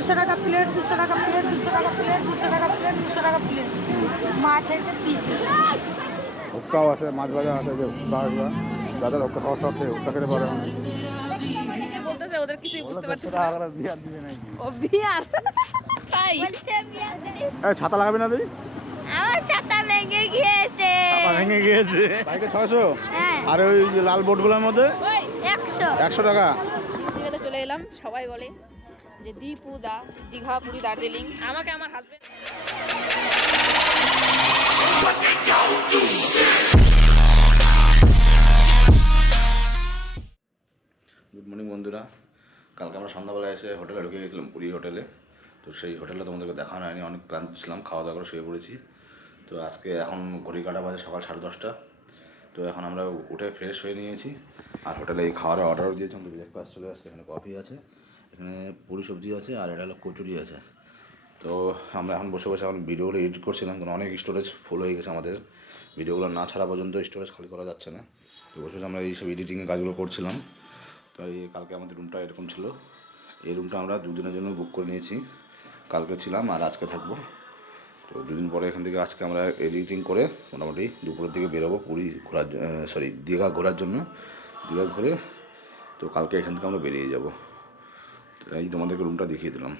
200 টাকা প্লেট, 200 টাকা প্লেট, 200 টাকা প্লেট, 200 টাকা প্লেট, 200 টাকা প্লেট। মাছ আছে পিস হিসাবে। হুক্কাও আছে, মাছ ভাজা আছে, যে হুক্কা যাদের হুক্কা খাওয়া শখ সেই হুক্কা খেতে পারে। বলতেছে ওদের কিছুই বুঝতে পারতেছে না। বিয়ার দিবে নাকি? ও বিয়ার তাই ছাতা লাগাবি না তুই? আমার ছাতা ভেঙে গিয়েছে। ছাতা ভেঙে গিয়েছে। বাইকে 600। হ্যাঁ। আর ওই যে লাল বোর্ডগুলোর মধ্যে 100। 100 টাকা। দীঘাতে চলে এলাম। সবাই বলে যে দীপু দা দীঘা পুরী দার্জিলিং। আমাকে আমার হাজবেন্ড গুড মর্নিং বন্ধুরা। কালকে আমরা সন্ধ্যাবেলায় এসে হোটেলে ঢুকে গেছিলাম, পুরী হোটেলে। তো সেই হোটেলে তোমাদেরকে দেখানো হয়নি, অনেক ক্লান্ত ছিলাম, খাওয়া দাওয়া করে শুয়ে পড়েছি। তো আজকে এখন ঘড়ি কাটা বাজে সকাল 10:30। তো এখন আমরা উঠে ফ্রেশ হয়ে নিয়েছি, আর হোটেলে এই খাওয়ার অর্ডারও দিয়েছিলাম। তো ব্রেকফাস্ট চলে আসছে, এখানে কফি আছে, এখানে পুরি সবজি আছে, আর এটা হলো কচুরি আছে। তো আমরা এখন বসে বসে এখন ভিডিওগুলো এডিট করছিলাম, কারণ অনেক স্টোরেজ ফুল হয়ে গেছে আমাদের। ভিডিওগুলো না ছাড়া পর্যন্ত স্টোরেজ খালি করা যাচ্ছে না। তো বসে বসে আমরা এইসব এডিটিংয়ের কাজগুলো করছিলাম। তো এই কালকে আমাদের রুমটা এরকম ছিল। এই রুমটা আমরা দুদিনের জন্য বুক করে নিয়েছি। কালকে ছিলাম আর আজকে থাকবো। তো দুদিন পরে এখান থেকে আজকে আমরা এডিটিং করে মোটামুটি দুপুরের দিকে বেরোবো পুরী ঘোরার, দীঘা ঘোরার জন্য। দীঘা ঘুরে তো কালকে এখান থেকে আমরা বেরিয়ে যাব। এই তোমাদেরকে রুমটা দেখিয়ে দিলাম।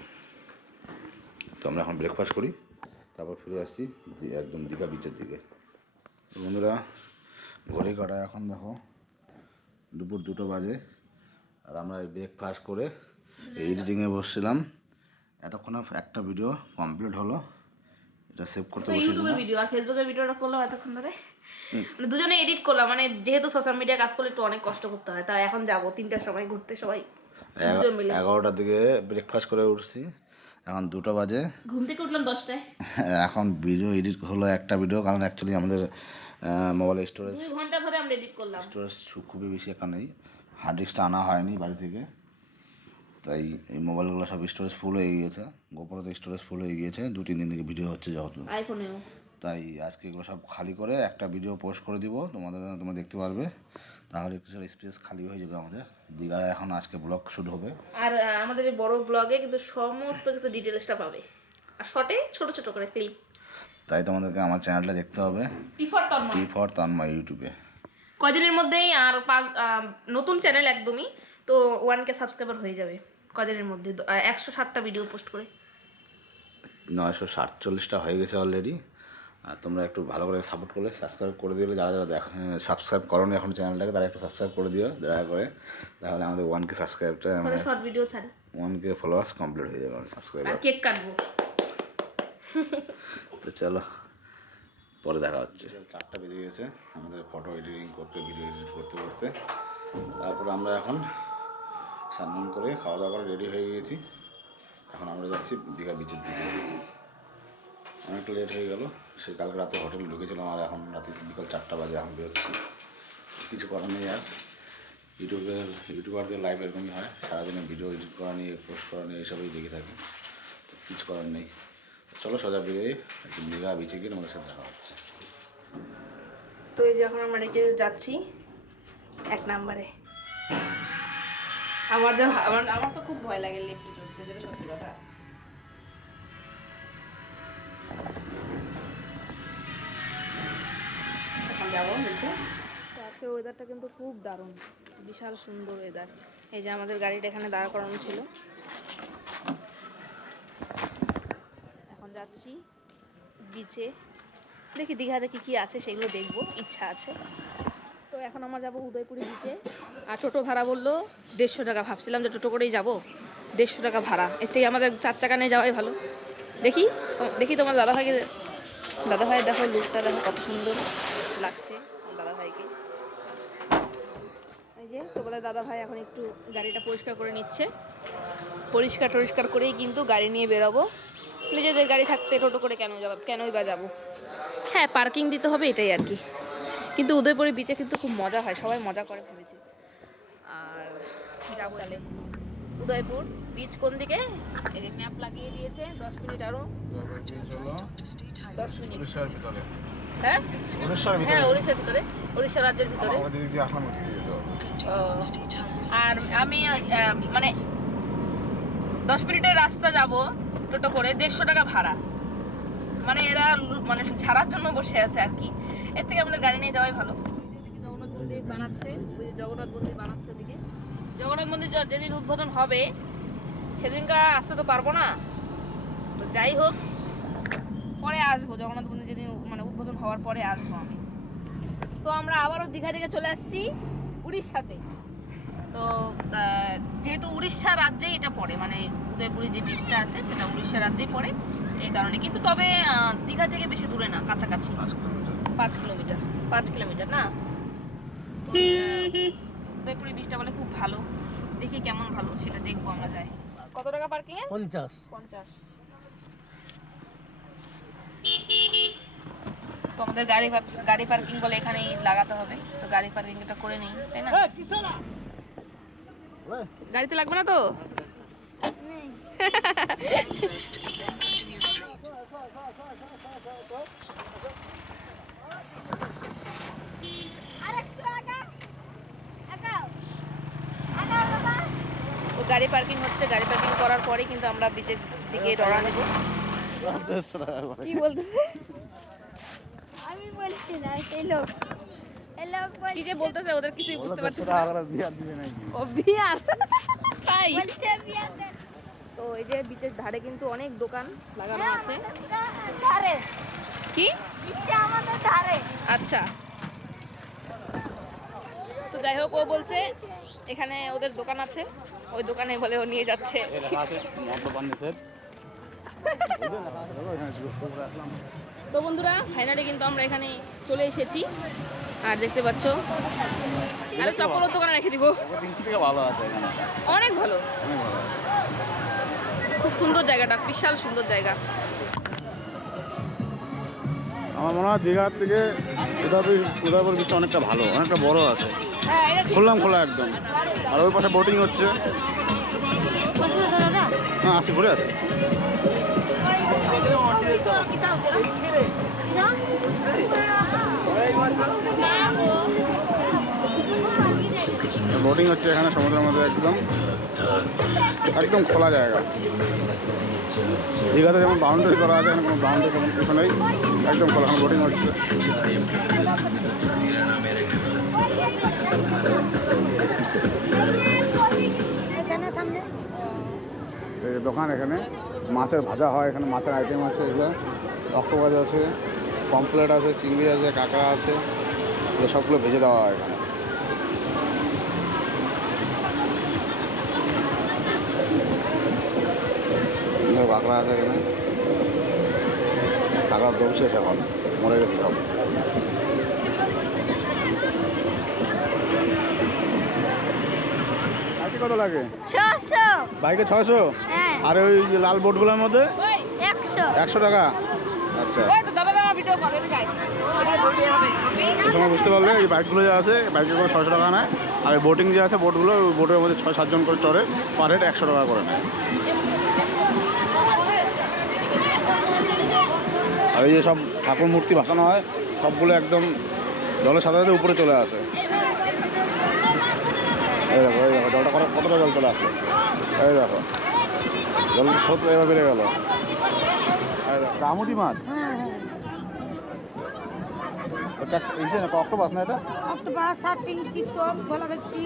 তো আমরা এখন ব্রেকফাস্ট করি, তারপর ফিরে আসছি একদম দীঘা বিচের দিকে। বন্ধুরা, ঘড়ি কাটা এখন দেখো দুপুর 2টো বাজে, আর আমরা ব্রেকফাস্ট করে এডিটিংয়ে বসছিলাম। এতক্ষণ একটা ভিডিও কমপ্লিট হলো, এটা সেভ করতে বসেছিলাম। ইউটিউবের ভিডিও আর ফেসবুকের ভিডিওটা করলাম এতক্ষণ ধরে, মানে দুজনে এডিট করলাম। মানে যেহেতু সোশ্যাল মিডিয়া কাজ করলে একটু অনেক কষ্ট করতে হয়, তাই এখন যাবো 3টার সময় ঘুরতে সবাই দুজন মিলে। 11টার দিকে ব্রেকফাস্ট করে উঠছি, এখন 2টো বাজে। ঘুম থেকে উঠলাম 10টায়। এখন ভিডিও এডিট হলো একটা ভিডিও, কারণ অ্যাকচুয়ালি আমাদের মোবাইলের 2 ঘন্টা ধরে আমরা এডিট করলাম। স্টোরেজ খুবই বেশি একটা নেই, হার্ড ডিস্কটা আনা হয়নি বাড়ি থেকে, তাই এই মোবাইলগুলো সব স্টোরেজ ফুল হয়ে গিয়েছে। গোপরে স্টোরেজ ফুল হয়ে গিয়েছে, 2-3 দিন থেকে ভিডিও হচ্ছে যেহেতু, আইফোনেও। তাই আজকে এগুলো সব খালি করে একটা ভিডিও পোস্ট করে দিব, তোমরা দেখতে পারবে। তাহলে কিছু স্পেস খালি হয়ে যাবে আমাদের। দীঘায় এখন আজকে ব্লগ শুট হবে, আর আমাদের এই বড় ব্লগে কিন্তু সমস্ত কিছু ডিটেইলসটা পাবে, আর শর্টে ছোট ছোট করে ক্লিপ। তাই তোমাদেরকে আমার চ্যানেলটা দেখতে হবে, টি ফর তন্ময় ইউটিউবে। কদিনের মধ্যেই আর নতুন চ্যানেল একদমই, তো 1K সাবস্ক্রাইবার হয়ে যাবে কদিনের মধ্যে। 107টা ভিডিও পোস্ট করে 947টা হয়ে গেছে অলরেডি। আর তোমরা একটু ভালো করে সাপোর্ট করলে, সাবস্ক্রাইব করে দিলে, যারা যারা সাবস্ক্রাইব করোনি এখন চ্যানেলটাকে, তারা একটু সাবস্ক্রাইব করে দিও দয়া করে। তাহলে আমাদের 1K সাবস্ক্রাইবটা, শর্ট ভিডিও ছাড়ি, 1K ফলোয়ার্স কমপ্লিট হয়ে যাবে আমাদের সাবস্ক্রাইবার। আর কেক কাটবো। তো চলো, পরে দেখা হচ্ছে। 4টা বেজে গেছে আমাদের ফটো এডিটিং করতে, ভিডিও এডিট করতে করতে। তারপরে আমরা এখন স্নান করে খাওয়া দাওয়া করে রেডি হয়ে গিয়েছি। এখন আমরা যাচ্ছি দীঘা বিচের দিকে। অনেকটা লেট হয়ে গেল, সে কালকে রাতে হোটেলে ঢুকেছিলাম, আর এখন রাতে বিকাল 4টা বাজে এখন বেরোচ্ছি। কিছু করার নেই আর, ইউটিউবারদের লাইভ এরকমই হয়, সারাদিনে ভিডিও এডিট করা নিয়ে, পোস্ট করা নিয়ে এইসবই দেখে থাকি, কিছু করার নেই। চলো সোজা বেরিয়ে একটু দীঘা বিচে গিয়ে আমাদের সাথে দেখা হচ্ছে। তো এই যে এখন আমরা নিচে যাচ্ছি 1 নম্বরে। আমার তো খুব ভয় লাগে লিফটে চড়তে, যেটা সত্যি কথা। এখন যাবো নিচে। তো আজকে ওয়েদারটা কিন্তু খুব দারুণ, বিশাল সুন্দর ওয়েদার। এই যে আমাদের গাড়িটা এখানে দাঁড় করানো ছিল। এখন যাচ্ছি বিচে, দেখি দীঘাতে কি আছে সেগুলো দেখবো, ইচ্ছা আছে। তো এখন আমরা যাবো উদয়পুরি বিচে। আর টোটো ভাড়া বললো 150 টাকা। ভাবছিলাম যে টোটো করেই যাবো, 150 টাকা ভাড়া, এর থেকে আমাদের 4 চাকা নিয়ে যাওয়াই ভালো। দেখি তোমার দাদাভাইকে, দাদাভাইয়ের দেখো লুকটা দেখো কত সুন্দর লাগছে দাদাভাইকে। এই যে তোমাদের দাদাভাই এখন একটু গাড়িটা পরিষ্কার করে নিচ্ছে। পরিষ্কার করেই কিন্তু গাড়ি নিয়ে বেরোবো। নিজেদের গাড়ি থাকতে টোটো করে কেনই বা যাবো। হ্যাঁ, পার্কিং দিতে হবে, এটাই আর কি। কিন্তু উদয়পুরে বিচে কিন্তু খুব মজা হয়, সবাই মজা করে ভেবেছে। আর যাবো তাহলে উদয়পুর বিচ কোন দিকে, এই যে ম্যাপ লাগিয়ে দিয়েছে। 10 মিনিট আরো, 10 মিনিট। হ্যাঁ হ্যাঁ, উড়িষ্যার ভিতরে, উড়িষ্যা রাজ্যের ভিতরে। আর আমি মানে 10 মিনিটের রাস্তা যাব টোটো করে, 150 টাকা ভাড়া। মানে এরা মানে ছাড়ার জন্য বসে আছে আর কি। এর থেকে আমাদের গাড়ি নিয়ে যাওয়াই ভালো। জগন্নাথ মন্দির বানাচ্ছে, ওই যে জগন্নাথ মন্দির বানাচ্ছে ওদিকে। জগন্নাথ মন্দির যেদিন উদ্বোধন হবে সেদিনকার আসতে তো পারবো না, তো যাই হোক পরে আসবো। জগন্নাথ মন্দির যেদিন মানে উদ্বোধন হওয়ার পরে আসবো আমি। তো আমরা আবারও দীঘা থেকে চলে আসছি উড়িষ্যাতে। তো যেহেতু উড়িষ্যা রাজ্যেই এটা পড়ে, মানে উদয়পুরে যে বীজটা আছে সেটা উড়িষ্যা রাজ্যেই পড়ে, এই কারণে। কিন্তু তবে দীঘা থেকে বেশি দূরে না, কাছাকাছি 5 কিলোমিটার। 5 কিলোমিটার না। তো উদয়পুরে বীজটা বলে খুব ভালো, দেখি কেমন ভালো সেটা দেখবো আমরা। যাই। কত টাকা পার্কিং এ? 50। 50। তো আমাদের গাড়ি পার্কিং বলে এখানেই লাগাতে হবে, তো গাড়ি পার্কিংটা করে নেই, তাই না? গাড়িতে লাগবে না তো? তো গাড়ি পার্কিং হচ্ছে, গাড়ি পার্কিং করার পরেই কিন্তু আমরা বিচের দিকে রওনা দেব। কি বলতেছে? আমি বলছি না, সেই লোক কি যে বলতেছে ওদের কিছুই বুঝতে পারতেছে না। বিয়ার দিবে নাকি? ও বিয়ার তাই। বলছে বিয়ার দেন। তো এই যে বিচের ধারে কিন্তু অনেক দোকান লাগানো আছে। ধারে কি? দিচ্ছে আমাদের ধারে। আচ্ছা। তো যাই হোক, ও বলছে এখানে ওদের দোকান আছে, ওই দোকানে বলে ও নিয়ে যাচ্ছে। তো বন্ধুরা ফাইনালি কিন্তু আমরা এখানে চলে এসেছি, আর দেখতে পাচ্ছ আরে চপ্পলের দোকানে রেখে দিব। ভালো আছে এখানে, অনেক ভালো, অনেক ভালো। খুব সুন্দর জায়গাটা, বিশাল সুন্দর জায়গা। আমার মনে হয় দীঘার থেকে উদয়পুর বীজটা অনেকটা ভালো, অনেকটা বড় আছে, হ্যাঁ এটা ঠিক। খোলা একদম। আর ওই পাশে বোটিং হচ্ছে। হ্যাঁ, আসি ঘুরে আসি। বোটিং হচ্ছে এখানে সমুদ্রের মধ্যে, একদম একদম খোলা জায়গা। দীঘাতে যেমন বাউন্ডারি করা আছে, এখানে কোনো বাউন্ডারি কোনো কিছু নেই, একদম খোলা। এখন বোটিং হচ্ছে। এখানে সামনে এই যে দোকান, এখানে মাছের ভাজা হয়, এখানে মাছের আইটেম আছে, এগুলো অক্টোপাস আছে, পমফ্লেট আছে, চিংড়ি আছে, কাঁকড়া আছে, এগুলো সবগুলো ভেজে দেওয়া হয় এখানে। কাঁকড়া আছে এখানে, কাঁকড়ার দম শেষ, এখন মরে গেছে সব। বাইকে কত লাগে? 600। বাইকে 600। হ্যাঁ। আর ওই যে লাল বোটগুলোর মধ্যে ওই 100। 100 টাকা। আচ্ছা, ওই তো দাদা ভিডিও করে আমি যাই। তোমরা বুঝতে পারলে এই বাইকগুলো যে আছে, বাইকে করে 600 টাকা নেয়। আর এই বোটিং যে আছে, বোটগুলো ওই বোটের মধ্যে 6-7 জন করে চড়ে, পার হেড 100 টাকা করে নেয়। আর এই যে সব ঠাকুর মূর্তি ভাসানো হয়, সবগুলো একদম জলের সাথে সাথে উপরে চলে আসে। এই দেখো, এই দেখো জলটা কতটা জল চলে আসলো। এই দেখো জল স্রোত এবার বেড়ে গেল। এই দেখো রামুটি মাছ, হ্যাঁ হ্যাঁ এটা এই যে অক্টোপাস না, এটা অক্টোপাস, শার্টিং, চিতল, ভোলা ভেটকি,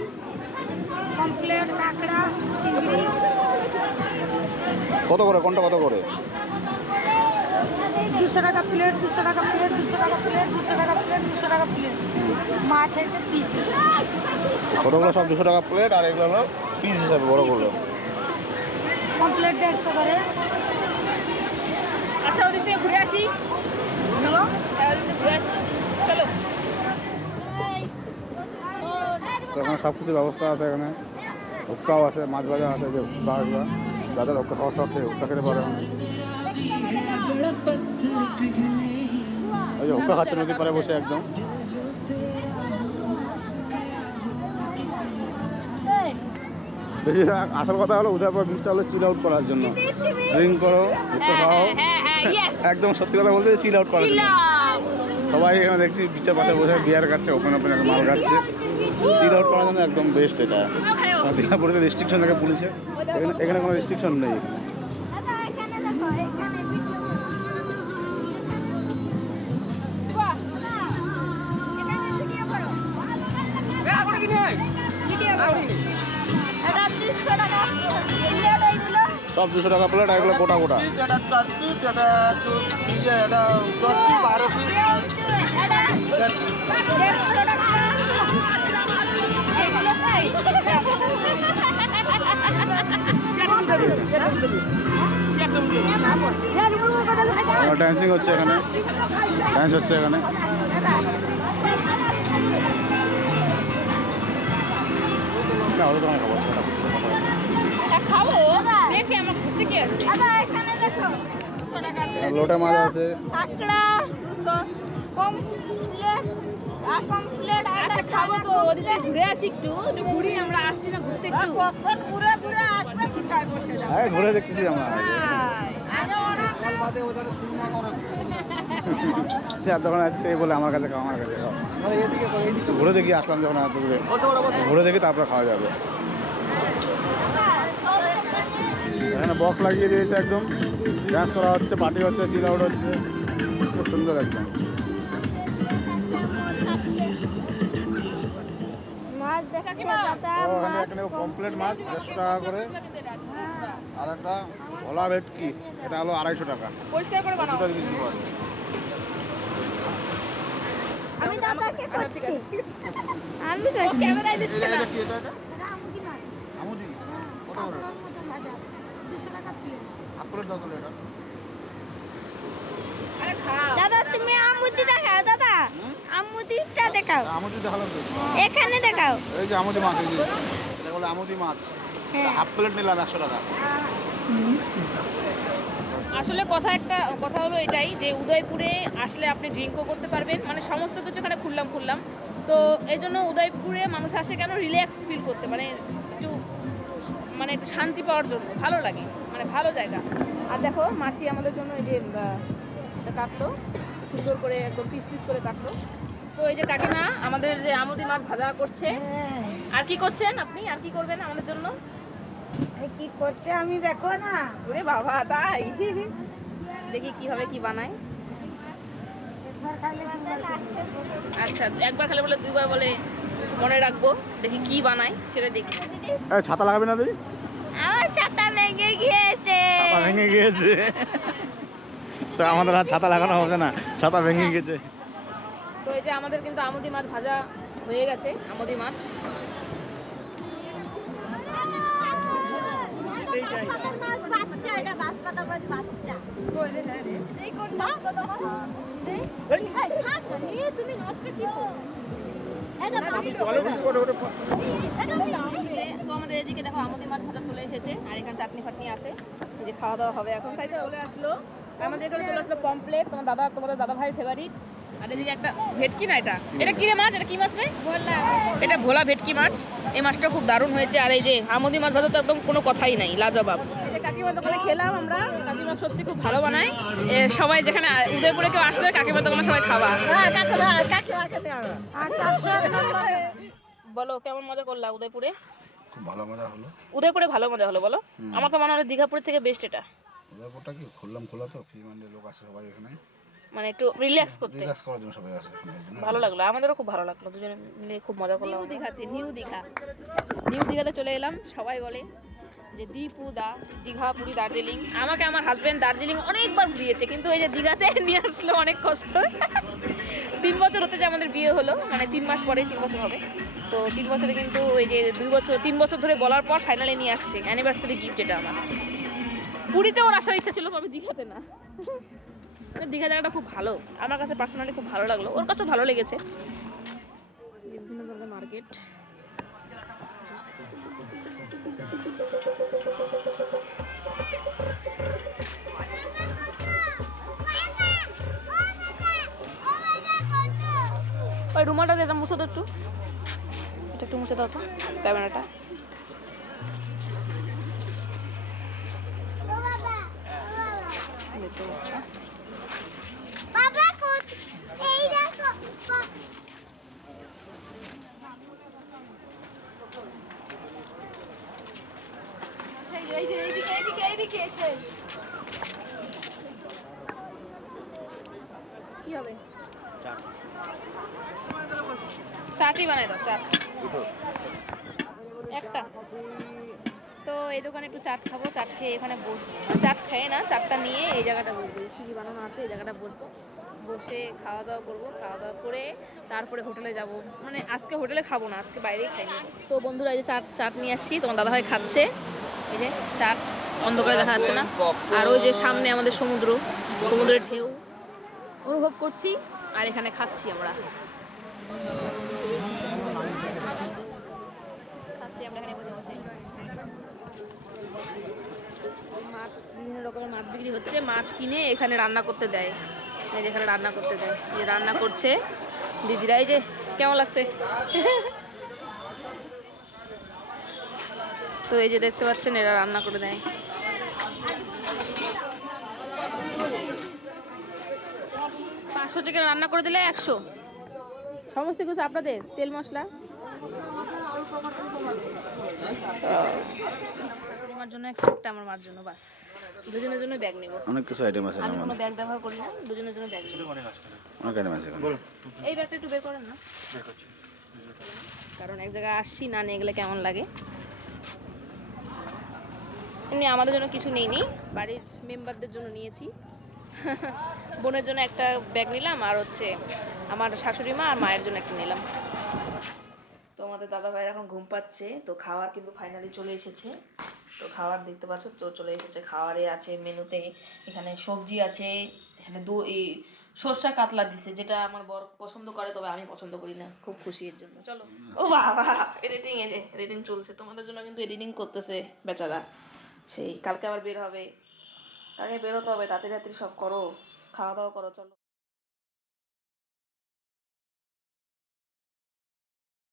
পমফ্লেট, কাঁকড়া, চিংড়ি। কত করে, কোনটা কত করে? 200 টাকা প্লেট, 200 টাকা প্লেট, 200 টাকা প্লেট, 200 টাকা প্লেট, 200 টাকা প্লেট। মাছ আছে পিস হিসেবে। ছোটোগুলো সব 200 টাকা প্লেট, আর এগুলো হলো পিস হিসাবে বড়োগুলো। কমপ্লেট 150 করে। আচ্ছা ওদিক থেকে ঘুরে আসি, হ্যালো ওদিক থেকে ঘুরে আসি, চলো। তো এখানে সব কিছুর ব্যবস্থা আছে, এখানে হুক্কাও আছে, মাছ ভাজা আছে, যে হুক্কা আসবে, যাদের হুক্কা খাওয়া শখ সেই হুক্কা খেতে পারে। ওই যে হুক্কা খাচ্ছে নদীর পাড়ে বসে একদম। বেশি আসল কথা হলো উদয়পুর বীজটা হলো চিল আউট করার জন্য, ড্রিঙ্ক করো, হুক্কা খাও, হ্যাঁ হ্যাঁ ইয়েস একদম সত্যি কথা বলতে চিল আউট করার জন্য। ছিলাম। সবাই এখানে দেখছি বিচের পাশে বসে বিয়ার খাচ্ছে, ওপেন ওপেন মাল খাচ্ছে, চিল আউট করার জন্য একদম বেস্ট এটা। ওখানে দীঘাপুরিতে রেস্ট্রিকশন থাকে পুলিশে, এখানে কোনো রেস্ট্রিকশন নেই। দাদা এখানে দেখো, এখানে ভিডিও করো। বাহ! এখানে ভিডিও করো। ভিডিও করো। এটা 200 টাকা প্লেট এইগুলো। সব 200 টাকা প্লেট, আর এগুলো গোটা গোটা। এটা 4 পিস, এটা 10 পিস, 12 পিস। এটা 150 টাকা। এগুলো প্রাইস। ড্যান্সিং হচ্ছে এখানে, ড্যান্স হচ্ছে এখানে। না ওটা তোমার খাবো, খাবো দেখে আমরা ঘুরতে কি আসছি। দাদা এখানে দেখো। লোটে মাছ আছে। কাঁকড়া 200 কমপ্লিট আর কমপ্লিট আর আচ্ছা খাবো তো, ওদিকে ঘুরে আসি একটু ঘুরি, আমরা আসছি না ঘুরতে একটু। কখন ঘুরে ঘুরে আসবে কোথায় বসে যাবে? হ্যাঁ ঘুরে দেখতেছি আমরা। যখন আছে সেই বলে আমার কাছে খাও, আমার কাছে খাও। ঘুরে দেখি আসলাম যখন এত দূরে, ঘুরে দেখি তারপরে খাওয়া যাবে। এখানে বক্স লাগিয়ে দিয়েছে, একদম ডান্স করা হচ্ছে, পার্টি হচ্ছে, চিল আউট হচ্ছে, খুব সুন্দর একদম। মাছ দেখাচ্ছে দাদা। ও, এখানে কমপ্লিট মাছ 150 টাকা করে, আর একটা ভোলা ভেটকি এটা হলো 250 টাকা। পরিষ্কার করে বানাও। দুটো জিনিস পাওয়া যায়। আমি দাদাকে আচ্ছা, ঠিক করছি। আছে। আমি করছি। ক্যামেরায় দিচ্ছে না। এটা কি এটা? সেটা আমুদি মাছ। আমুদি কত করে? কাঁকড়ার মতো ভাজা 200 টাকা প্লেট। হাফ প্লেট দাও তো এটা। আরে খাও। দাদা তুমি আমুদি দেখাও দাদা। আমুদিটা দেখাও। আমুদি দেখালাম তো। এখানে দেখাও। এই যে আমুদি মাছ, এই যে এটা বলে আমুদি মাছ। হ্যাঁ। হাফ প্লেট নিলাম 100 টাকা। আসলে কথা হলো এটাই যে উদয়পুরে আসলে আপনি ড্রিঙ্কও করতে পারবেন, মানে সমস্ত কিছু এখানে খুললাম। তো এই জন্য উদয়পুরে মানুষ আসে কেন, রিল্যাক্স ফিল করতে, মানে একটু শান্তি পাওয়ার জন্য, ভালো লাগে, মানে ভালো জায়গা। আর দেখো মাসি আমাদের জন্য এই যে এটা কাটলো, সুন্দর করে একদম পিস পিস করে কাটলো। তো এই যে কাকিমা আমাদের যে আমুদি মাছ ভাজা করছে। আর কি করছেন আপনি, আর কি করবেন আমাদের জন্য? এই কি করছে আমি দেখো না। ওরে বাবা, তাই দেখি কিভাবে কি বানায়। একবার খাইলে দুবার খাবে। আচ্ছা, একবার খালে বলে দুইবার বলে, মনে রাখবো। দেখি কি বানায় সেটা দেখি। এই ছাতা লাগাবি না তুই? আমার ছাতা ভেঙে গিয়েছে। ছাতা ভেঙে গিয়েছে। তো আমাদের আর ছাতা লাগানো হবে না, ছাতা ভেঙে গেছে। তো এই যে আমাদের কিন্তু আমুদি মাছ ভাজা হয়ে গেছে, আমুদি মাছ। মাছ বাচ্চা, এটা বাঁশপাতা মাছ বাচ্চা। বলে না রে। এই কোন বাঁশপাতা মাছ? এই থাক না, নিয়ে তুমি নষ্ট কি করো? এটা তো আমাদের এদিকে দেখো আমুদি মাছ ভাজা চলে এসেছে, আর এখানে চাটনি ফাটনি আছে। এই যে খাওয়া দাওয়া হবে এখন। তাই তো চলে আসলো আমাদের এখানে, চলে আসলো পমপ্লেট, তোমাদের দাদা ভাইয়ের ফেভারিট। আর এদিকে একটা ভেটকি, না এটা কি রে মাছ, এটা কি মাছ রে? ভোলা। এটা ভোলা ভেটকি মাছ। এই মাছটা খুব দারুণ হয়েছে। আর এই যে আমুদি মাছ ভাজা তো একদম কোনো কথাই নাই, লাজবাব। কাকিমার দোকানে খেলাম আমরা, কাকিমা সত্যি খুব ভালো বানায়। সবাই যেখানে উদয়পুরে কেউ আসলে কাকিমার দোকানে সবাই খাওয়া। আর 400 নম্বরে বলো কেমন মজা করলা উদয়পুরে? খুব ভালো মজা হলো। উদয়পুরে ভালো মজা হলো বলো। আমার তো মনে হয় দীঘাপুরের থেকে বেস্ট এটা, উদয়পুরটা কি খোলা তো, ফ্রি মাইন্ডের লোক আসে সবাই এখানে, মানে একটু রিল্যাক্স করতে রিল্যাক্স করার জন্য সবাই আসে এখানে। এই জন্য ভালো লাগলো, আমাদেরও খুব ভালো লাগলো, দুজনে মিলে খুব মজা করলাম। নিউ দীঘাতে চলে এলাম। সবাই বলে যে দীঘা, পুরী, দার্জিলিং। আমাকে আমার হাজবেন্ড দার্জিলিং অনেকবার ঘুরিয়েছে, কিন্তু এই যে দীঘাতে নিয়ে আসলো অনেক কষ্ট। 3 বছর হতে যে আমাদের বিয়ে হলো, মানে 3 মাস পরে 3 বছর হবে। তো 3 বছরে কিন্তু ওই যে 3 বছর ধরে বলার পর ফাইনালি নিয়ে আসছে অ্যানিভার্সারি গিফট। এটা আমার পুরীতে ওর আসার ইচ্ছা ছিল, আমি দীঘাতে না। মানে দীঘা জায়গাটা খুব ভালো, আমার কাছে পার্সোনালি খুব ভালো লাগলো, ওর কাছেও ভালো লেগেছে। বিভিন্ন ধরনের মার্কেট। ওই রুমালটা দিয়ে মুছে দাও, এটা একটু মুছে দাও তো ক্যামেরাটা। বাবা কোন এই দেখো। এইদিকে এসে কি হবে? চাটই বানাই দাও, চাট একটা। তো এই দোকানে একটু চাট খাবো, চাট খেয়ে এখানে বসবো, চাট খেয়ে না, চাটটা নিয়ে এই জায়গাটা বসবো, কি কি বানানো আছে এই জায়গাটা বসবো, বসে খাওয়া দাওয়া করবো, খাওয়া দাওয়া করে তারপরে হোটেলে যাব। মানে আজকে হোটেলে খাবো না, আজকে বাইরেই খাই নেবো। তো বন্ধুরা এই যে চাট নিয়ে আসছি, তোমার দাদাভাই খাচ্ছে, এই যে চাট অন্ধকারে দেখা যাচ্ছে না, আর ওই যে সামনে আমাদের সমুদ্রের ঢেউ অনুভব করছি, আর এখানে খাচ্ছি আমরা এখানে বসে বসে। মাছ, বিভিন্ন রকমের মাছ বিক্রি হচ্ছে, মাছ কিনে এখানে রান্না করতে দেয়, এই যে এখানে রান্না করতে দেয়, এই যে রান্না করছে দিদিরা, এই যে কেমন লাগছে? তো এই যে দেখতে পাচ্ছেন এরা রান্না করে দেয়। 500 টাকা রান্না করে দিলে 100, সমস্ত কিছু আপনাদের, তেল মশলা। আমার জন্য একটা, আমার মার জন্য, বাস দুজনের জন্য ব্যাগ নেব। অনেক কিছু আইটেম আছে, আমি কোনো ব্যাগ ব্যবহার করি না, দুজনের জন্য ব্যাগ নেব। অনেক আইটেম আছে এখানে। এই ব্যাগটা একটু বের করেন না, কারণ এক জায়গায় আসছি না নিয়ে গেলে কেমন লাগে। এমনি আমাদের জন্য কিছু নেইনি, বাড়ির মেম্বারদের জন্য নিয়েছি। বোনের জন্য একটা ব্যাগ নিলাম, আর হচ্ছে আমার শাশুড়ি মা আর মায়ের জন্য একটা নিলাম। তো আমাদের দাদা ভাই এখন ঘুম পাচ্ছে, তো খাবার কিন্তু ফাইনালি চলে এসেছে। তো খাবার দেখতে পাচ্ছ তো চলে এসেছে, খাবারে আছে মেনুতে, এখানে সবজি আছে, এখানে এই সর্ষা কাতলা দিছে, যেটা আমার বর পছন্দ করে, তবে আমি পছন্দ করি না, খুব খুশি এর জন্য। চলো, ও বাবা এডিটিং, এই যে এডিটিং চলছে, তোমাদের জন্য কিন্তু এডিটিং করতেছে বেচারা। সেই কালকে আবার বের হবে, কালকে বেরোতে হবে, তাড়াতাড়ি সব করো, খাওয়া দাওয়া করো, চলো।